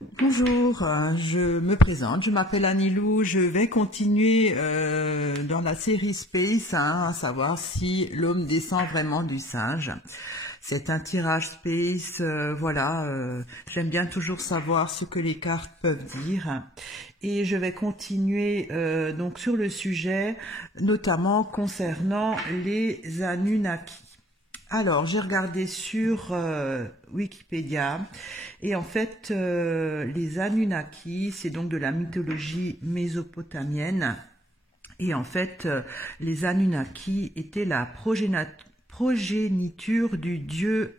Bonjour, je me présente, je m'appelle Anilou, je vais continuer dans la série Space, à savoir si l'homme descend vraiment du singe. C'est un tirage Space, voilà, j'aime bien toujours savoir ce que les cartes peuvent dire. Et je vais continuer donc sur le sujet, notamment concernant les Anunnaki. Alors, j'ai regardé sur Wikipédia et en fait, les Anunnaki, c'est donc de la mythologie mésopotamienne. Et en fait, les Anunnaki étaient la progéniture du dieu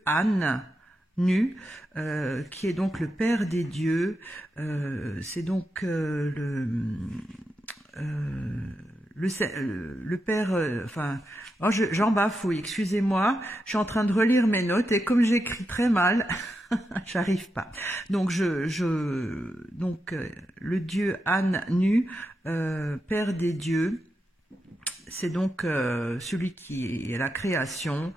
Nu, qui est donc le père des dieux. C'est donc le père, enfin, oh, j'en bafouille, excusez-moi, je suis en train de relire mes notes et comme j'écris très mal, j'arrive pas. Donc le dieu Nu, père des dieux, c'est donc celui qui est la création.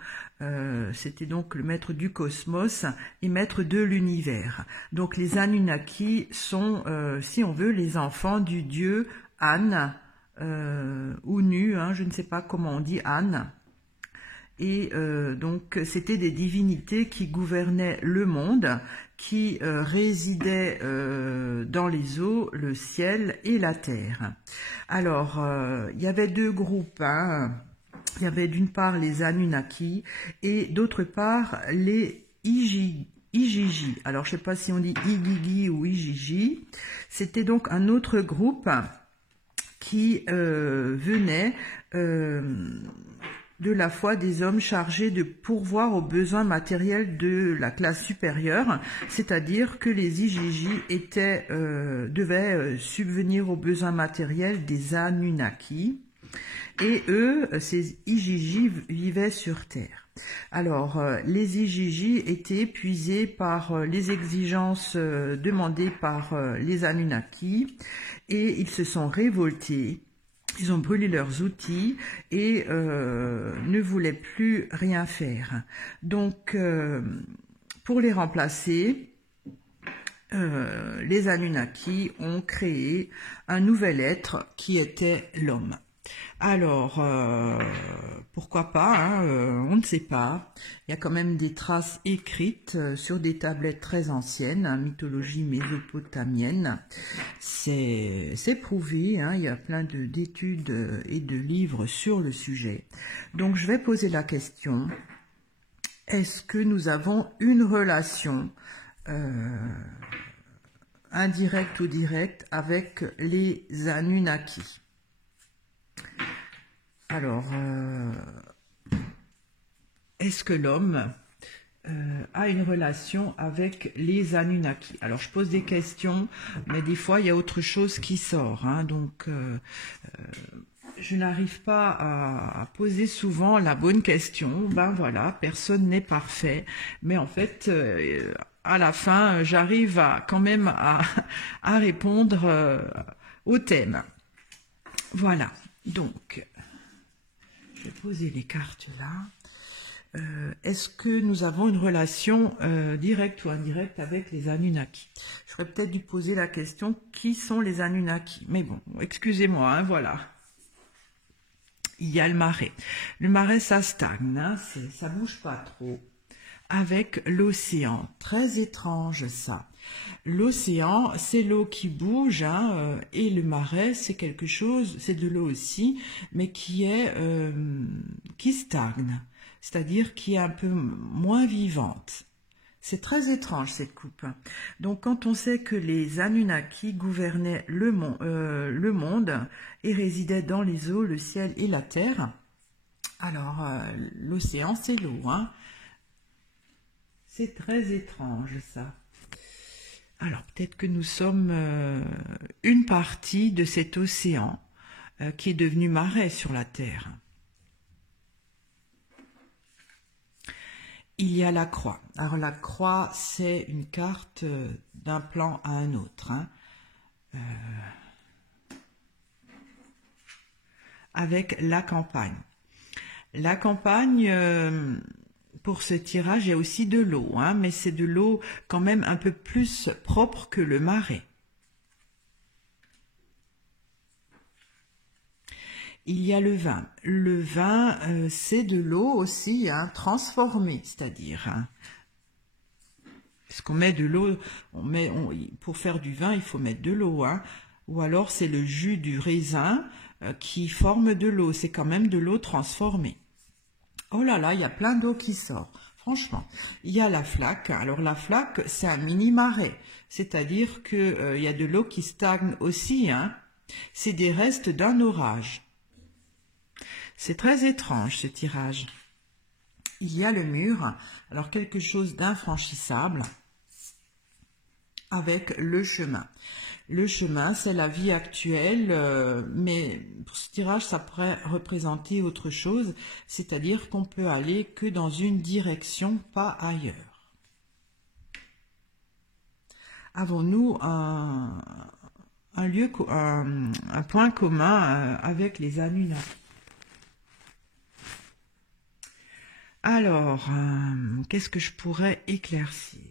C'était donc le maître du cosmos et maître de l'univers. Donc les Anunnaki sont, si on veut, les enfants du dieu An, ou Nu, hein, je ne sais pas comment on dit An. Et donc c'était des divinités qui gouvernaient le monde, qui résidaient dans les eaux, le ciel et la terre. Alors, il y avait deux groupes, hein. Il y avait d'une part les Anunnaki et d'autre part les Igigi. Alors, je ne sais pas si on dit Igigi ou Igigi. C'était donc un autre groupe qui venait de la foi des hommes chargés de pourvoir aux besoins matériels de la classe supérieure, c'est-à-dire que les Igigi devaient subvenir aux besoins matériels des Anunnaki, et eux, ces Igigi vivaient sur Terre. Alors, les Igigi étaient épuisés par les exigences demandées par les Anunnaki, et ils se sont révoltés. Ils ont brûlé leurs outils et ne voulaient plus rien faire. Donc, pour les remplacer, les Anunnaki ont créé un nouvel être qui était l'homme. Alors, pourquoi pas, hein, on ne sait pas. Il y a quand même des traces écrites sur des tablettes très anciennes, hein, mythologie mésopotamienne. C'est prouvé, hein, il y a plein d'études et de livres sur le sujet. Donc, je vais poser la question, est-ce que nous avons une relation indirecte ou directe avec les Anunnaki? Alors, est-ce que l'homme a une relation avec les Anunnaki? Alors, je pose des questions, mais des fois, il y a autre chose qui sort. Hein, donc, je n'arrive pas à poser souvent la bonne question. Ben voilà, personne n'est parfait. Mais en fait, à la fin, j'arrive quand même à répondre au thème. Voilà, donc... Je vais poser les cartes là. Est-ce que nous avons une relation directe ou indirecte avec les Anunnaki? J'aurais peut-être dû poser la question, qui sont les Anunnaki? Mais bon, excusez-moi, hein, voilà. Il y a le marais. Le marais, ça stagne, hein, ça bouge pas trop. Avec l'océan, très étrange ça. L'océan, c'est l'eau qui bouge, hein, et le marais, c'est quelque chose, c'est de l'eau aussi, mais qui stagne, c'est-à-dire qui est un peu moins vivante. C'est très étrange cette coupe. Donc quand on sait que les Anunnaki gouvernaient le monde et résidaient dans les eaux, le ciel et la terre, alors l'océan, c'est l'eau, hein. C'est très étrange ça. Alors peut-être que nous sommes une partie de cet océan qui est devenu marais sur la Terre. Il y a la croix. Alors la croix, c'est une carte d'un plan à un autre, hein. Avec la campagne. La campagne, pour ce tirage, il y a aussi de l'eau, hein, mais c'est de l'eau quand même un peu plus propre que le marais. Il y a le vin. Le vin, c'est de l'eau aussi, hein, transformée, c'est-à-dire, hein, puisqu'on met de l'eau, pour faire du vin, il faut mettre de l'eau, hein, ou alors c'est le jus du raisin qui forme de l'eau, c'est quand même de l'eau transformée. Oh là là, il y a plein d'eau qui sort. Franchement, il y a la flaque. Alors la flaque, c'est un mini marais, c'est-à-dire que il y a de l'eau qui stagne aussi, hein. C'est des restes d'un orage. C'est très étrange ce tirage. Il y a le mur, alors quelque chose d'infranchissable avec le chemin. Le chemin, c'est la vie actuelle, mais pour ce tirage, ça pourrait représenter autre chose, c'est-à-dire qu'on peut aller que dans une direction, pas ailleurs. Avons-nous un point commun avec les Anunnaki? Alors, qu'est-ce que je pourrais éclaircir?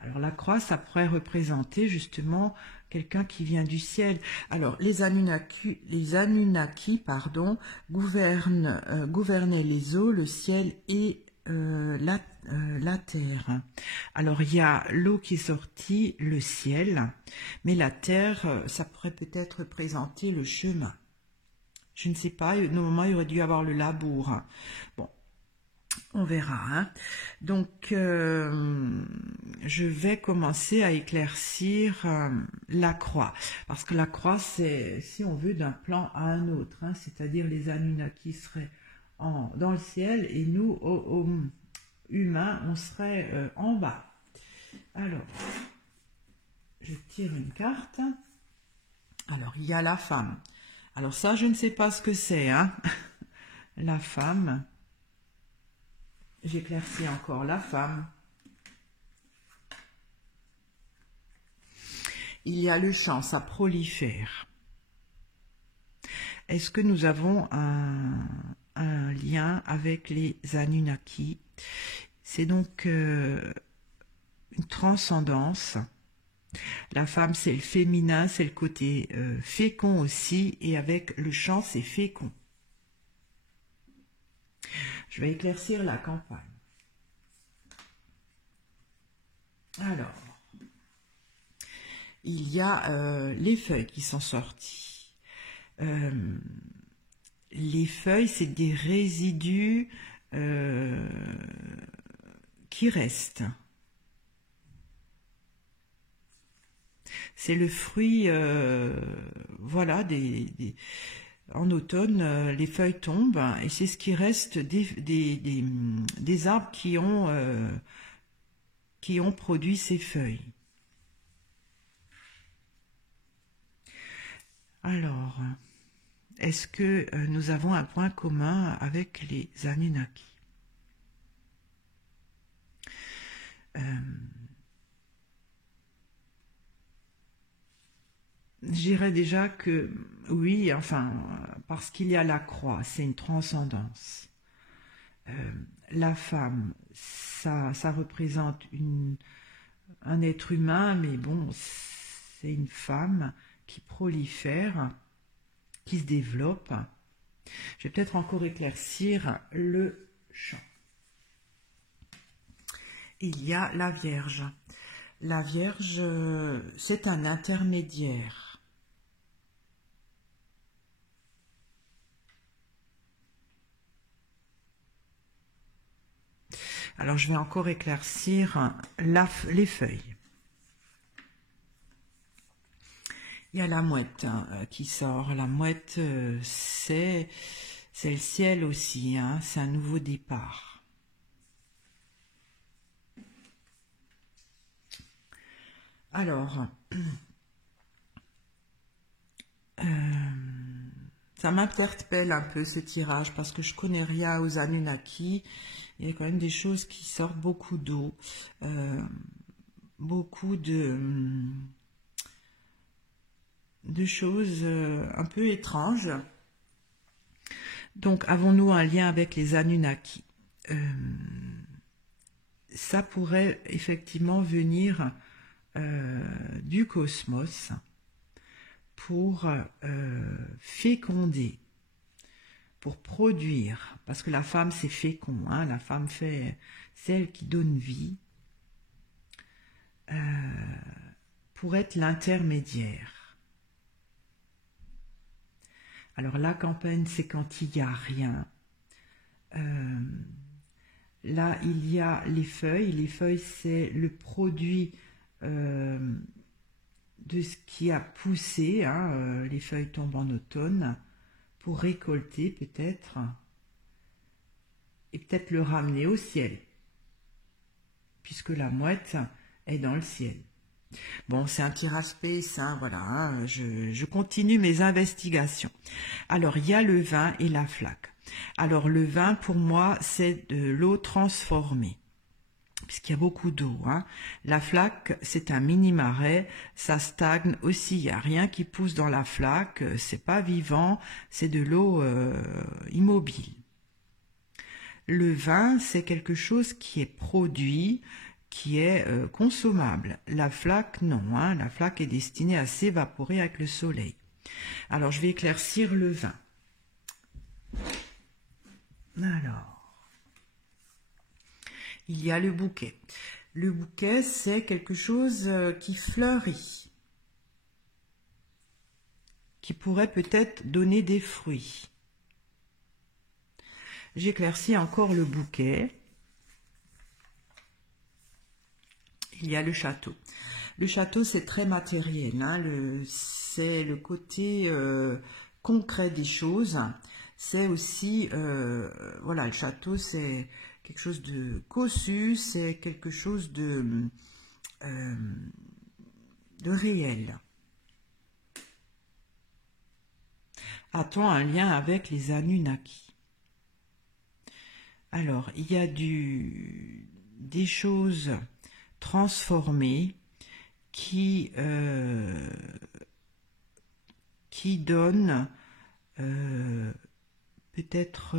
Alors la croix, ça pourrait représenter justement quelqu'un qui vient du ciel. Alors les Anunnaki, gouvernaient les eaux, le ciel et la terre. Alors il y a l'eau qui est sortie, le ciel, mais la terre, ça pourrait peut-être représenter le chemin. Je ne sais pas, normalement il aurait dû avoir le labour. Bon. On verra. Hein. Donc, je vais commencer à éclaircir la croix. Parce que la croix, c'est, si on veut, d'un plan à un autre. Hein, c'est-à-dire les Anunnaki seraient dans le ciel et nous, humains, on serait en bas. Alors, je tire une carte. Alors, il y a la femme. Alors ça, je ne sais pas ce que c'est. Hein. La femme... J'éclaircis encore la femme. Il y a le champ, ça prolifère. Est-ce que nous avons un lien avec les Anunnaki? C'est donc une transcendance. La femme, c'est le féminin, c'est le côté fécond aussi, et avec le champ, c'est fécond. Je vais éclaircir la campagne. Alors, il y a les feuilles qui sont sorties. Les feuilles, c'est des résidus qui restent. C'est le fruit, voilà, en automne, les feuilles tombent et c'est ce qui reste des arbres qui ont produit ces feuilles. Alors, est-ce que nous avons un point commun avec les Anunnaki? Je dirais déjà que oui, enfin, parce qu'il y a la croix, c'est une transcendance. La femme, ça représente un être humain, mais bon, c'est une femme qui prolifère, qui se développe. Je vais peut-être encore éclaircir le champ. Il y a la Vierge. La Vierge, c'est un intermédiaire. Alors, je vais encore éclaircir les feuilles. Il y a la mouette qui sort. La mouette, c'est le ciel aussi. Hein, c'est un nouveau départ. Alors, ça m'interpelle un peu ce tirage parce que je connais rien aux Anunnaki. Il y a quand même des choses qui sortent, beaucoup d'eau, beaucoup de choses un peu étranges. Donc, avons-nous un lien avec les Anunnaki? ça pourrait effectivement venir du cosmos pour féconder, pour produire, parce que la femme c'est fécond, hein, la femme fait celle qui donne vie, pour être l'intermédiaire. Alors la campagne c'est quand il n'y a rien. Là il y a les feuilles c'est le produit de ce qui a poussé, hein, les feuilles tombent en automne, pour récolter peut-être, et peut-être le ramener au ciel, puisque la mouette est dans le ciel. Bon, c'est un tirage space, hein, voilà, hein, je continue mes investigations. Alors, il y a le vin et la flaque. Alors, le vin, pour moi, c'est de l'eau transformée, puisqu'il y a beaucoup d'eau. Hein. La flaque, c'est un mini-marais, ça stagne aussi, il n'y a rien qui pousse dans la flaque, c'est pas vivant, c'est de l'eau immobile. Le vin, c'est quelque chose qui est produit, qui est consommable. La flaque, non, hein, la flaque est destinée à s'évaporer avec le soleil. Alors, je vais éclaircir le vin. Alors, il y a le bouquet. Le bouquet, c'est quelque chose qui fleurit, qui pourrait peut-être donner des fruits. J'éclaircis encore le bouquet. Il y a le château. Le château, c'est très matériel, hein, c'est le côté concret des choses. C'est aussi, voilà, le château, c'est quelque chose de cossu, c'est quelque chose de réel. A-t-on un lien avec les Anunnaki? Alors, il y a des choses transformées qui donnent peut-être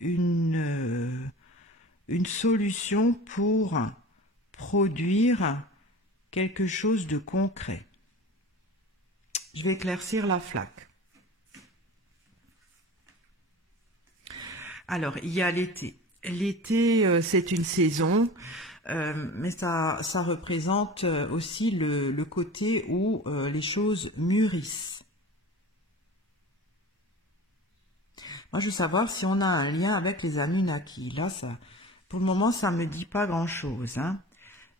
une solution pour produire quelque chose de concret. Je vais éclaircir la flaque. Alors, il y a l'été. L'été, c'est une saison, mais ça représente aussi le côté où les choses mûrissent. Moi, je veux savoir si on a un lien avec les Anunnaki. Là, ça, pour le moment, ça ne me dit pas grand-chose. Hein.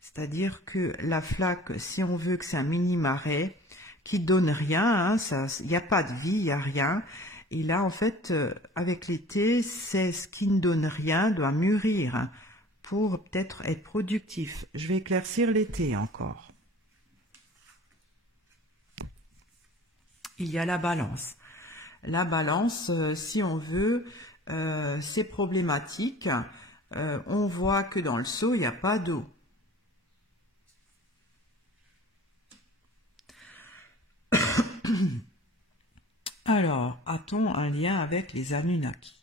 C'est-à-dire que la flaque, si on veut que c'est un mini-marais qui donne rien, hein, il n'y a pas de vie, il n'y a rien. Et là, en fait, avec l'été, c'est ce qui ne donne rien, doit mûrir, hein, pour peut-être être productif. Je vais éclaircir l'été encore. Il y a la balance. La balance, si on veut, c'est problématique. On voit que dans le seau, il n'y a pas d'eau. Alors, a-t-on un lien avec les Anunnaki?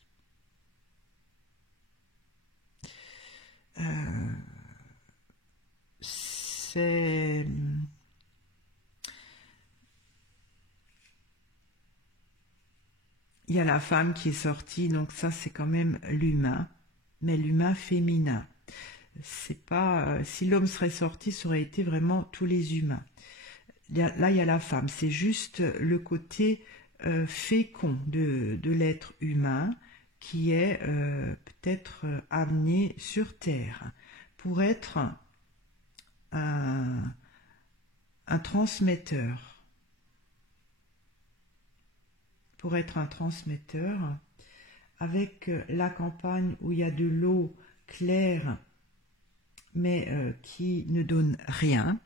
C'est... Il y a la femme qui est sortie, donc ça c'est quand même l'humain, mais l'humain féminin. C'est pas... si l'homme serait sorti, ça aurait été vraiment tous les humains. Là, il y a la femme, c'est juste le côté fécond de l'être humain qui est peut-être amené sur Terre pour être un transmetteur. Pour être un transmetteur, avec la campagne où il y a de l'eau claire, mais qui ne donne rien,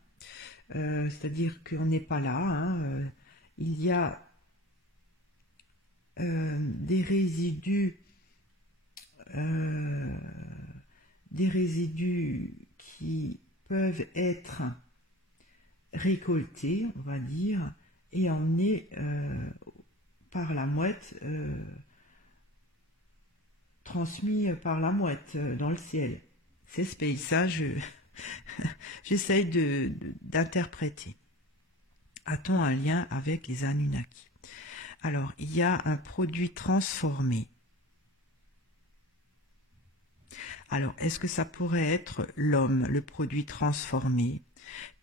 c'est-à-dire qu'on n'est pas là, hein, il y a des résidus qui peuvent être récoltés, on va dire, et emmenés par la mouette transmis par la mouette dans le ciel. C'est space, hein, j'essaye d'interpréter. A-t-on un lien avec les Anunnaki? Alors, il y a un produit transformé. Alors, est-ce que ça pourrait être l'homme, le produit transformé,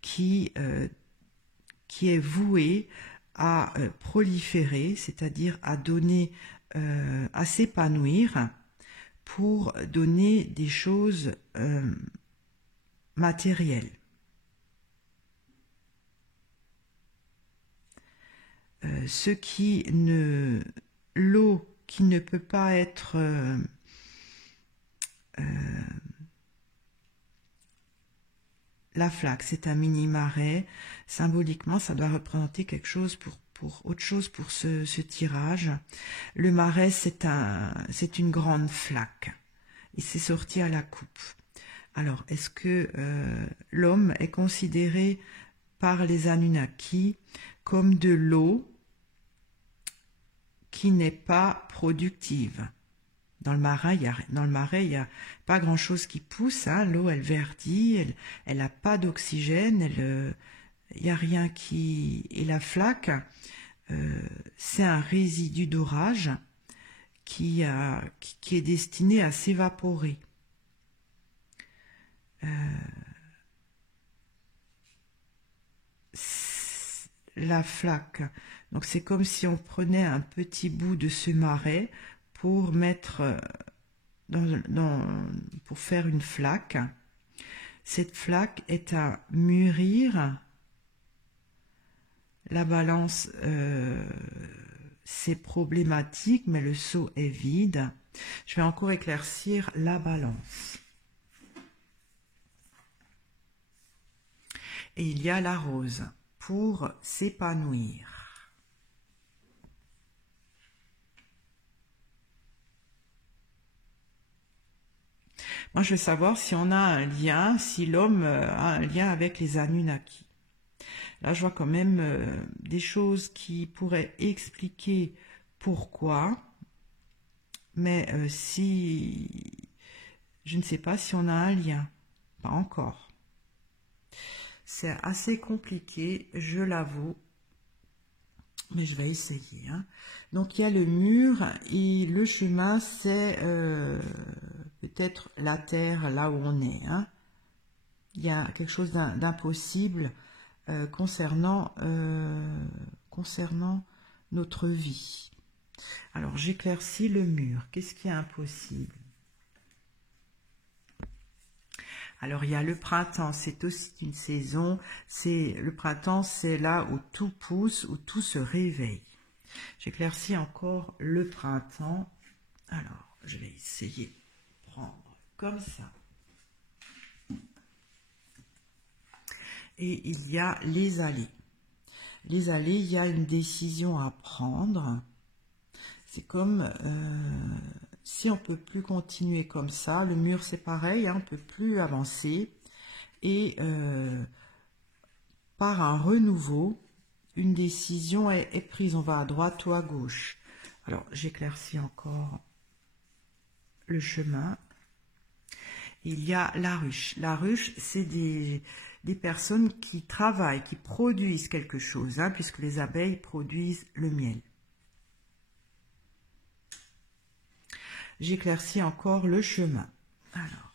qui est voué à proliférer, c'est-à-dire à donner, à s'épanouir pour donner des choses matérielles. L'eau qui ne peut pas être la flaque, c'est un mini-marais. Symboliquement, ça doit représenter quelque chose pour autre chose pour ce tirage. Le marais, c'est une grande flaque. Et c'est sorti à la coupe. Alors, est-ce que l'homme est considéré par les Anunnaki comme de l'eau qui n'est pas productive? Dans le marais, il n'y a pas grand-chose qui pousse. Hein. L'eau, elle verdit, elle n'a pas d'oxygène, il n'y a rien qui... Et la flaque, c'est un résidu d'orage qui est destiné à s'évaporer. La flaque, donc c'est comme si on prenait un petit bout de ce marais pour mettre pour faire une flaque. Cette flaque est à mûrir. La balance, c'est problématique, mais le seau est vide. Je vais encore éclaircir la balance. Et il y a la rose pour s'épanouir. Moi, je veux savoir si on a un lien, si l'homme a un lien avec les Anunnaki. Là, je vois quand même des choses qui pourraient expliquer pourquoi, mais je ne sais pas si on a un lien, pas encore. C'est assez compliqué, je l'avoue, mais je vais essayer. Hein. Donc, il y a le mur et le chemin, c'est peut-être la terre, là où on est. Hein. Il y a quelque chose d'impossible concernant notre vie. Alors, j'éclaircis le mur. Qu'est-ce qui est impossible? Alors, il y a le printemps, c'est aussi une saison. Le printemps, c'est là où tout pousse, où tout se réveille. J'éclaircis encore le printemps. Alors, je vais essayer de prendre comme ça. Et il y a les allées. Les allées, il y a une décision à prendre. C'est comme si on ne peut plus continuer comme ça. Le mur, c'est pareil, hein, on ne peut plus avancer. Et par un renouveau, une décision est prise. On va à droite ou à gauche. Alors, j'éclaircis encore le chemin. Il y a la ruche. La ruche, c'est des personnes qui travaillent, qui produisent quelque chose, hein, puisque les abeilles produisent le miel. J'éclaircis encore le chemin. Alors.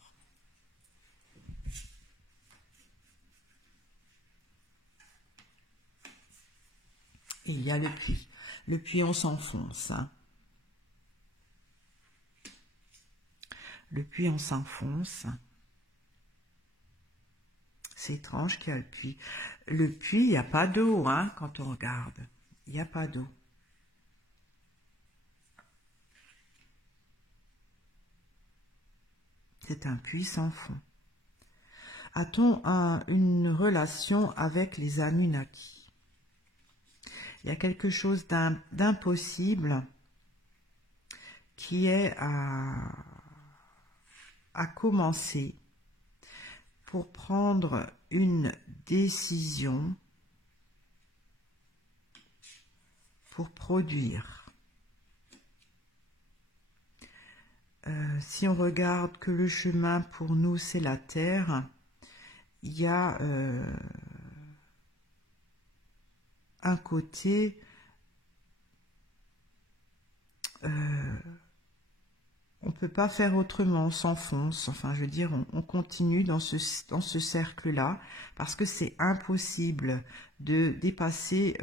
Et il y a le puits. Le puits, on s'enfonce. Hein. Le puits, on s'enfonce. C'est étrange qu'il y a le puits. Le puits, il n'y a pas d'eau, hein, quand on regarde. Il n'y a pas d'eau. C'est un puits sans fond. A-t-on une relation avec les Anunnaki? Il y a quelque chose d'impossible qui est à commencer pour prendre une décision pour produire. Si on regarde que le chemin pour nous c'est la terre, il y a un côté on peut pas faire autrement, on s'enfonce, enfin je veux dire on continue dans ce cercle-là parce que c'est impossible de dépasser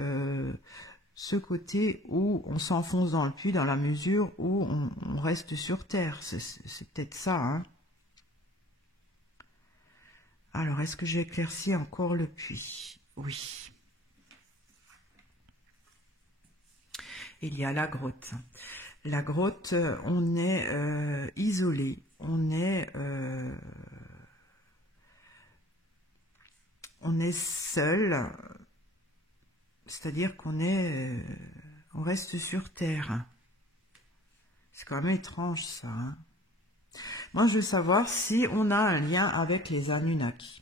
ce côté où on s'enfonce dans le puits dans la mesure où on reste sur terre, c'est peut-être ça, hein. Alors est-ce que j'ai éclairci encore le puits? Oui. Il y a la grotte. La grotte, on est isolé, on est seul, c'est-à-dire on reste sur terre. C'est quand même étrange ça, hein. Moi, je veux savoir si on a un lien avec les Anunnaki.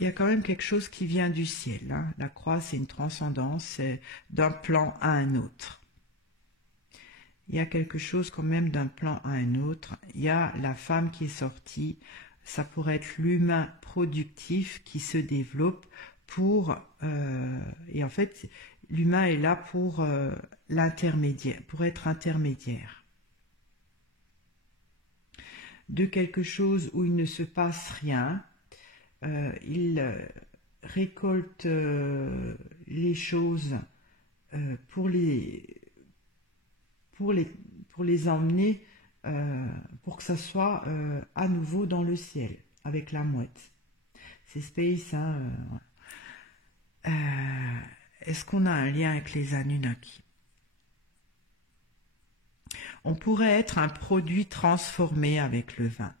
Il y a quand même quelque chose qui vient du ciel, hein. La croix, c'est une transcendance, c'est d'un plan à un autre. Il y a quelque chose quand même d'un plan à un autre. Il y a la femme qui est sortie, ça pourrait être l'humain productif qui se développe pour... et en fait, l'humain est là pour l'intermédiaire, pour être intermédiaire. De quelque chose où il ne se passe rien, il récolte les choses pour les emmener pour que ça soit à nouveau dans le ciel avec la mouette. C'est space, hein. Est-ce qu'on a un lien avec les Anunnaki? On pourrait être un produit transformé avec le vin.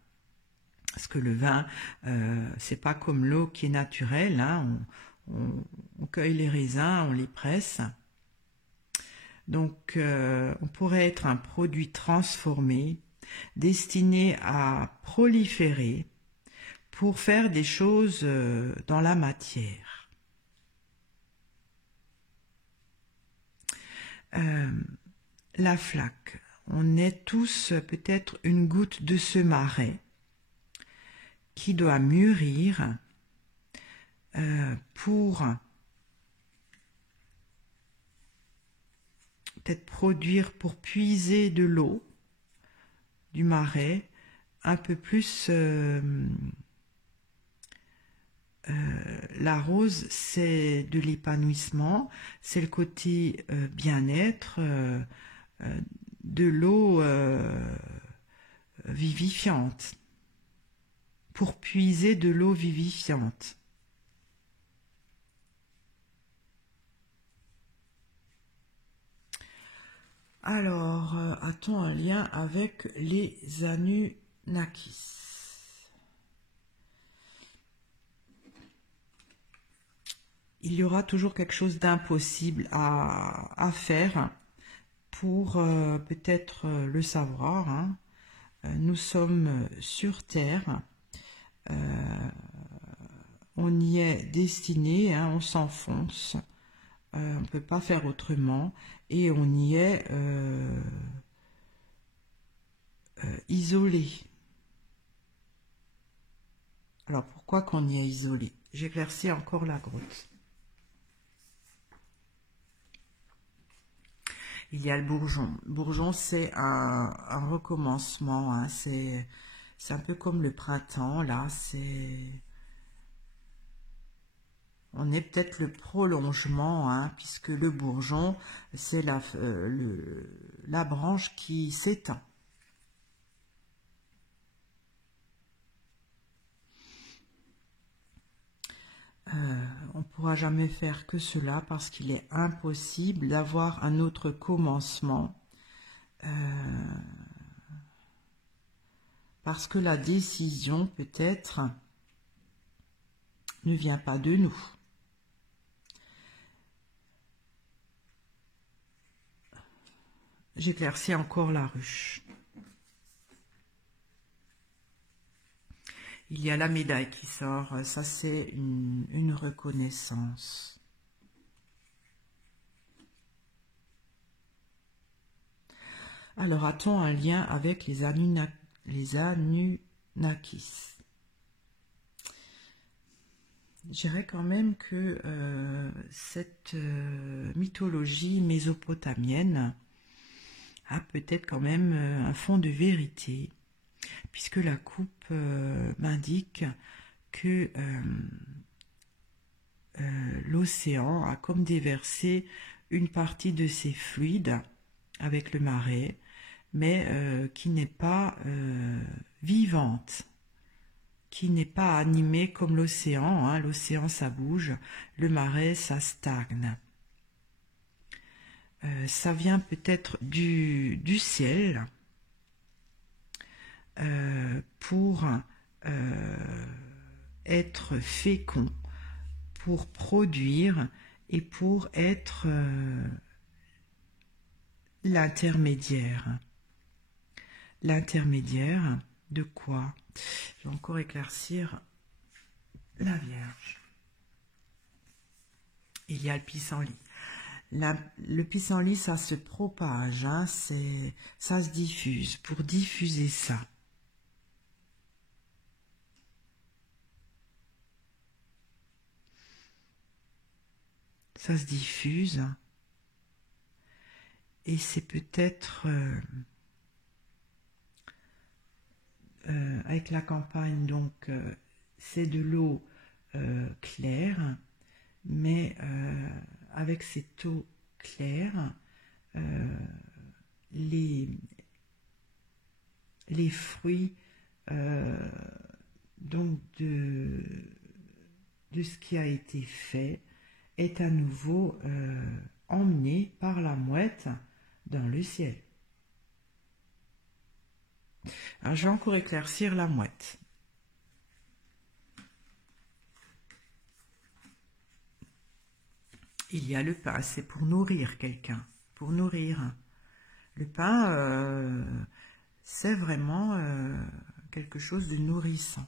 Parce que le vin, c'est pas comme l'eau qui est naturelle, hein. On cueille les raisins, on les presse. Donc, on pourrait être un produit transformé, destiné à proliférer pour faire des choses dans la matière. La flaque. On est tous peut-être une goutte de ce marais qui doit mûrir pour peut-être produire, pour puiser de l'eau du marais un peu plus. La rose, c'est de l'épanouissement, c'est le côté bien-être, de l'eau vivifiante, pour puiser de l'eau vivifiante. Alors, a-t-on un lien avec les Anunnakis? Il y aura toujours quelque chose d'impossible à faire pour peut-être le savoir, hein. Nous sommes sur Terre, on y est destiné, hein, on s'enfonce, on ne peut pas faire autrement, et on y est isolé. Alors pourquoi qu'on y est isolé? J'éclaircis encore la grotte. Il y a le bourgeon. Le bourgeon, c'est un recommencement, hein. C'est un peu comme le printemps, là. On est peut-être le prolongement, hein, puisque le bourgeon, c'est la branche qui s'étend. On ne pourra jamais faire que cela parce qu'il est impossible d'avoir un autre commencement. Parce que la décision, peut-être, ne vient pas de nous. J'éclaircis encore la ruche. Il y a la médaille qui sort, ça c'est une reconnaissance. Alors, a-t-on un lien avec les Anunnakis? Je dirais quand même que cette mythologie mésopotamienne a peut-être quand même un fond de vérité, puisque la coupe m'indique que l'océan a comme déversé une partie de ses fluides avec le marais, mais qui n'est pas vivante, qui n'est pas animée comme l'océan. Hein. L'océan, ça bouge, le marais, ça stagne. Ça vient peut-être du ciel pour être fécond, pour produire et pour être l'intermédiaire. L'intermédiaire de quoi? Je vais encore éclaircir la Vierge. Il y a le pissenlit. Le pissenlit, ça se propage, hein, ça se diffuse. Pour diffuser ça, ça se diffuse. Et c'est peut-être avec la campagne, donc c'est de l'eau claire, mais avec cette eau claire, les fruits donc de ce qui a été fait est à nouveau emmené par la mouette dans le ciel. Alors, je vais encore éclaircir la mouette. Il y a le pain, c'est pour nourrir quelqu'un, pour nourrir. Le pain, c'est vraiment quelque chose de nourrissant.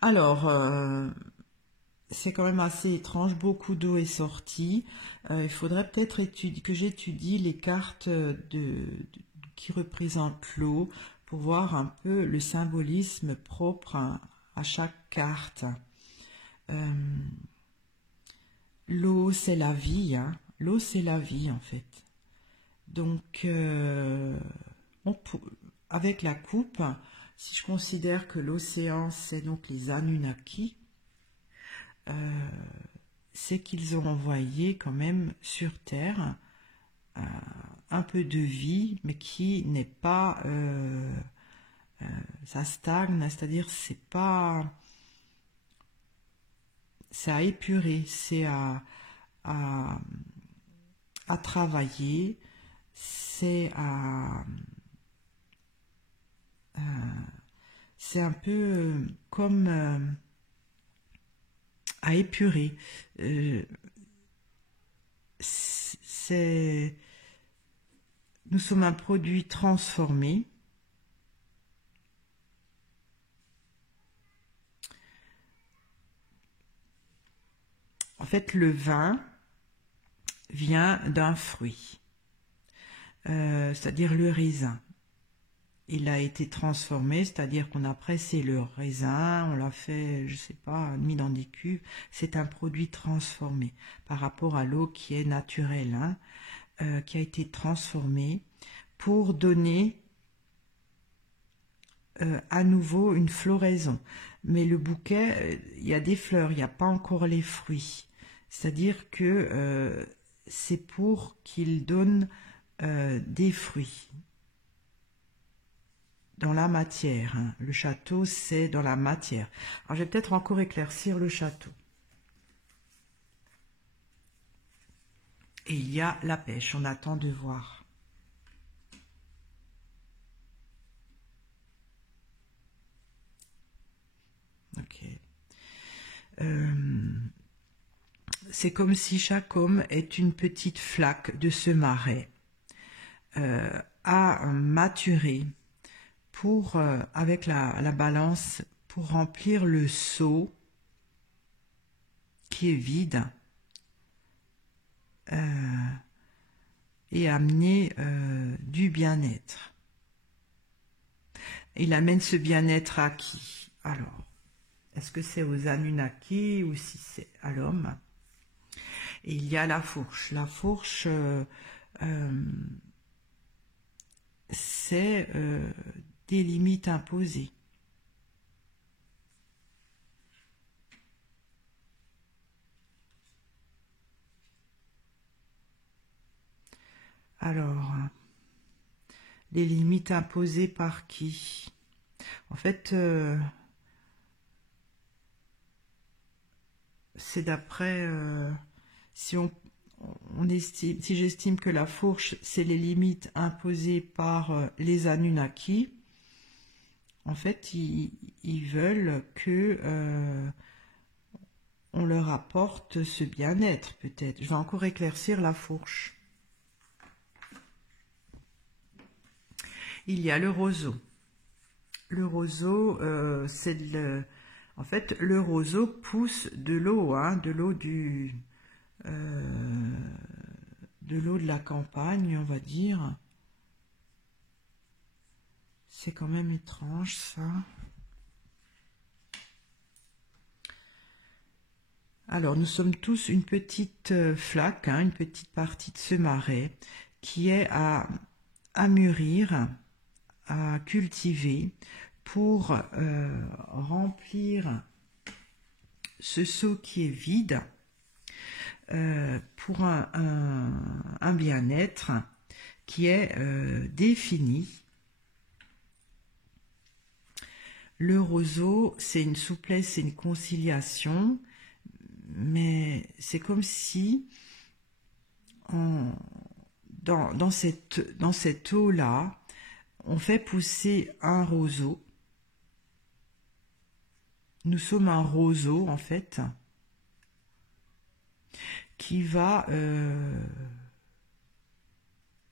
Alors, c'est quand même assez étrange, beaucoup d'eau est sortie. Il faudrait peut-être que j'étudie les cartes qui représentent l'eau pour voir un peu le symbolisme propre à chaque carte. L'eau, c'est la vie, hein. L'eau, c'est la vie, en fait. Donc, avec la coupe, si je considère que l'océan, c'est donc les Anunnakis, c'est qu'ils ont envoyé quand même sur Terre un peu de vie, mais qui n'est pas... ça stagne, c'est-à-dire c'est pas... c'est à épurer, c'est à travailler, c'est c'est un peu comme à épurer. Nous sommes un produit transformé. En fait, le vin vient d'un fruit, c'est-à-dire le raisin. Il a été transformé, c'est-à-dire qu'on a pressé le raisin, on l'a fait, je sais pas, mis dans des cuves. C'est un produit transformé par rapport à l'eau qui est naturelle, hein, qui a été transformée pour donner à nouveau une floraison. Mais le bouquet, il y a des fleurs, il n'y a pas encore les fruits. C'est-à-dire que c'est pour qu'il donne des fruits. Dans la matière, hein. Le château, c'est dans la matière. Alors, je vais peut-être encore éclaircir le château. Et il y a la pêche, on attend de voir. Ok. C'est comme si chaque homme est une petite flaque de ce marais, à maturer pour, avec la balance, pour remplir le seau qui est vide et amener du bien-être. Il amène ce bien-être à qui? Alors, est-ce que c'est aux Anunnaki ou si c'est à l'homme? Et il y a la fourche. La fourche, c'est des limites imposées. Alors, les limites imposées par qui? En fait, c'est d'après, si si j'estime que la fourche, c'est les limites imposées par les Anunnaki, en fait, ils veulent que on leur apporte ce bien-être, peut-être. Je vais encore éclaircir la fourche. Il y a le roseau. Le roseau, c'est le... En fait, le roseau pousse de l'eau, hein, de l'eau de la campagne, on va dire. C'est quand même étrange, ça. Alors, nous sommes tous une petite flaque, hein, une petite partie de ce marais qui est à mûrir, à cultiver pour remplir ce seau qui est vide pour un bien-être qui est défini. Le roseau, c'est une souplesse, c'est une conciliation, mais c'est comme si dans cette eau-là, on fait pousser un roseau. Nous sommes un roseau, en fait, qui va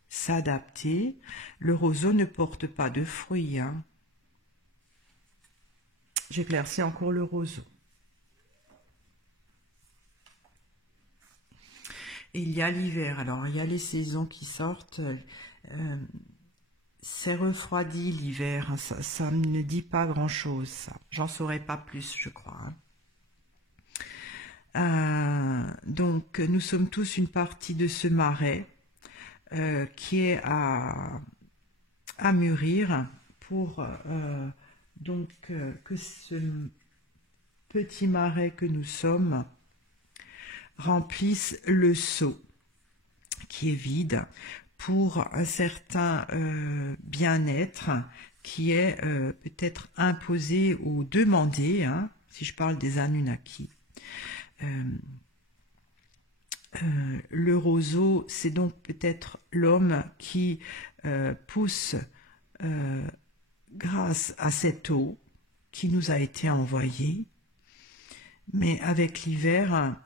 s'adapter. Le roseau ne porte pas de fruits, hein. J'éclaircis encore le roseau. Et il y a l'hiver. Alors, il y a les saisons qui sortent. C'est refroidi l'hiver. Hein. Ça ne dit pas grand-chose, ça. J'en saurai pas plus, je crois. Hein. Donc, nous sommes tous une partie de ce marais qui est à mûrir pour donc que ce petit marais que nous sommes remplisse le seau qui est vide pour un certain bien-être qui est peut-être imposé ou demandé, hein, si je parle des Anunnaki. Le roseau, c'est donc peut-être l'homme qui pousse grâce à cette eau qui nous a été envoyée, mais avec l'hiver,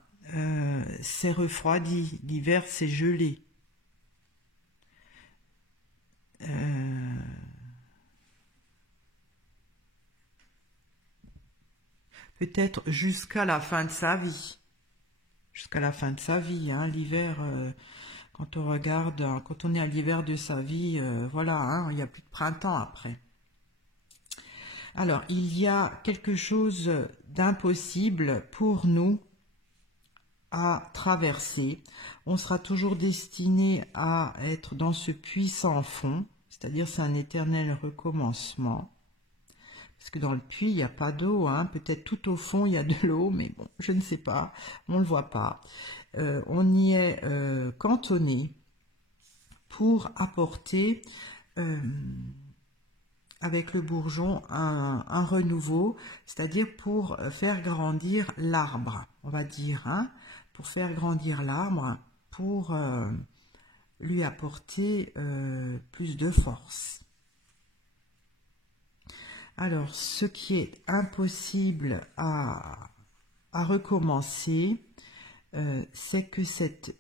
c'est refroidi, l'hiver c'est gelé. Peut-être jusqu'à la fin de sa vie. Jusqu'à la fin de sa vie, hein, l'hiver, quand on regarde, quand on est à l'hiver de sa vie, voilà, hein, il n'y a plus de printemps après. Alors, il y a quelque chose d'impossible pour nous à traverser. On sera toujours destiné à être dans ce puits sans fond, c'est-à-dire c'est un éternel recommencement. Parce que dans le puits, il n'y a pas d'eau, hein. Peut-être tout au fond, il y a de l'eau, mais bon, je ne sais pas, on ne le voit pas. On y est cantonné pour apporter, avec le bourgeon, un renouveau, c'est-à-dire pour faire grandir l'arbre, on va dire, hein, pour faire grandir l'arbre, pour lui apporter plus de force. Alors, ce qui est impossible à recommencer, c'est que c'est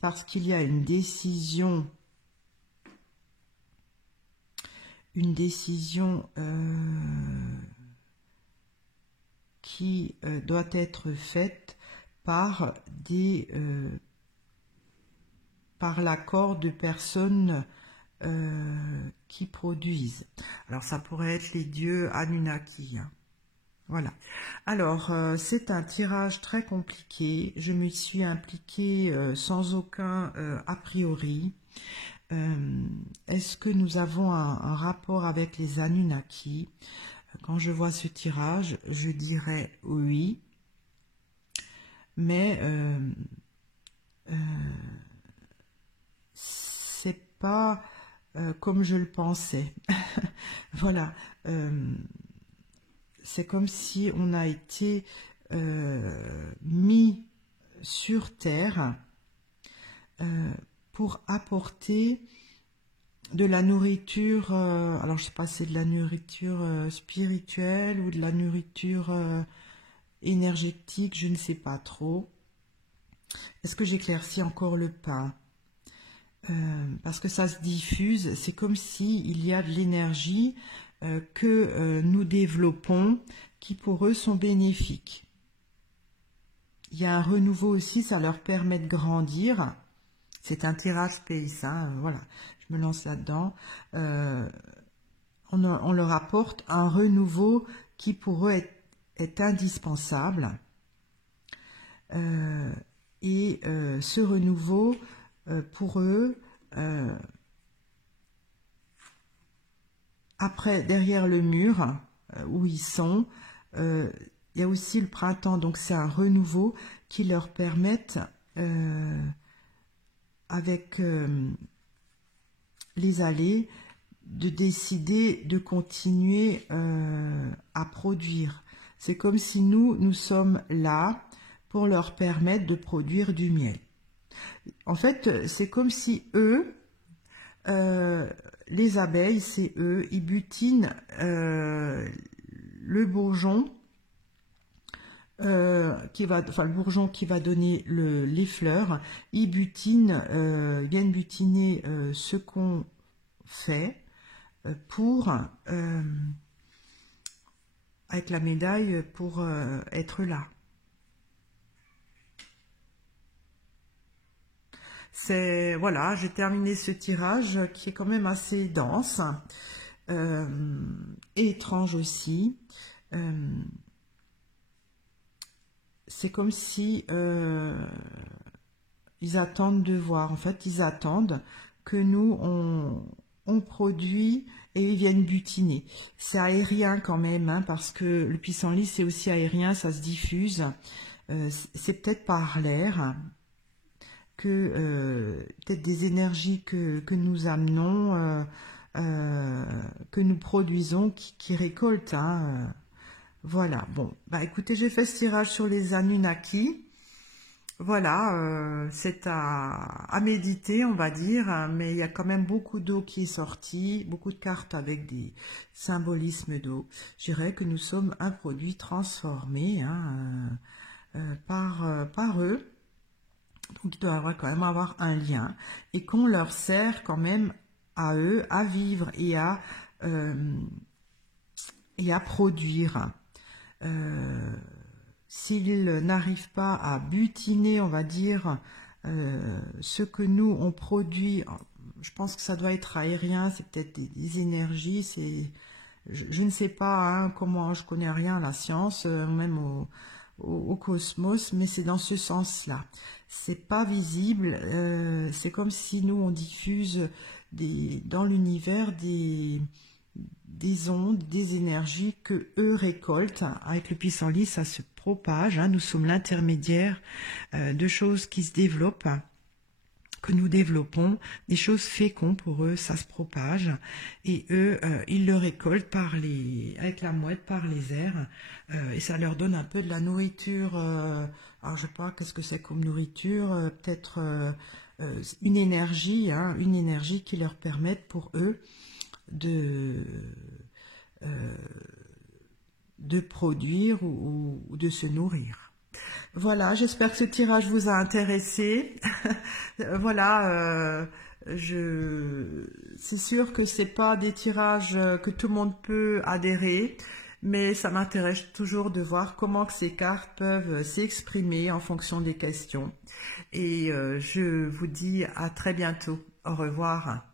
parce qu'il y a une décision qui doit être faite par des par l'accord de personnes qui produisent. Alors ça pourrait être les dieux Anunnaki, hein. Voilà. Alors c'est un tirage très compliqué. Je me suis impliquée sans aucun a priori. Est-ce que nous avons un rapport avec les Anunnaki? Quand je vois ce tirage, je dirais oui. Mais c'est pas comme je le pensais. Voilà. C'est comme si on a été mis sur Terre pour apporter de la nourriture, alors je sais pas si c'est de la nourriture spirituelle ou de la nourriture énergétique, je ne sais pas trop. Est-ce que j'éclaircis encore le pas? Parce que ça se diffuse, c'est comme si il y a de l'énergie que nous développons qui pour eux sont bénéfiques. Il y a un renouveau aussi, ça leur permet de grandir. C'est un tirage space, hein, voilà, je me lance là-dedans. On leur apporte un renouveau qui pour eux est indispensable. Et ce renouveau, pour eux, après, derrière le mur où ils sont, il y a aussi le printemps, donc c'est un renouveau qui leur permette, avec les allées, de décider de continuer à produire. C'est comme si nous sommes là pour leur permettre de produire du miel. En fait, c'est comme si eux, les abeilles, c'est eux, ils butinent le bourgeon le bourgeon qui va donner les fleurs. Ils butinent, viennent butiner ce qu'on fait pour avec la médaille pour être là. C'est voilà, j'ai terminé ce tirage qui est quand même assez dense et étrange aussi. C'est comme si ils attendent de voir. En fait, ils attendent que nous on produit et ils viennent butiner. C'est aérien quand même, hein, parce que le pissenlit c'est aussi aérien, ça se diffuse. C'est peut-être par l'air. Que peut-être des énergies que nous amenons, que nous produisons, qui récoltent. Hein, voilà, bon, bah écoutez, j'ai fait ce tirage sur les Anunnaki. Voilà, c'est à méditer, on va dire, mais il y a quand même beaucoup d'eau qui est sortie, beaucoup de cartes avec des symbolismes d'eau. Je dirais que nous sommes un produit transformé, hein, par eux. Donc il doit quand même avoir un lien et qu'on leur sert quand même à eux à vivre et à produire. S'ils n'arrivent pas à butiner, on va dire, ce que nous on produit, je pense que ça doit être aérien, c'est peut-être des énergies, je ne sais pas, hein, comment, je connais rien à la science, même au cosmos, mais c'est dans ce sens-là. C'est pas visible, c'est comme si nous on diffuse dans l'univers des ondes, des énergies que eux récoltent. Avec le pissenlit, ça se propage, hein, nous sommes l'intermédiaire de choses qui se développent, que nous développons, des choses fécondes pour eux, ça se propage, et eux, ils le récoltent avec la mouette, par les airs, et ça leur donne un peu de la nourriture, alors je sais pas, qu'est-ce que c'est comme nourriture, peut-être une énergie, hein, une énergie qui leur permette pour eux de produire ou de se nourrir. Voilà, j'espère que ce tirage vous a intéressé. Voilà, c'est sûr que c'est pas des tirages que tout le monde peut adhérer. mais ça m'intéresse toujours de voir comment que ces cartes peuvent s'exprimer en fonction des questions. Et je vous dis à très bientôt. Au revoir.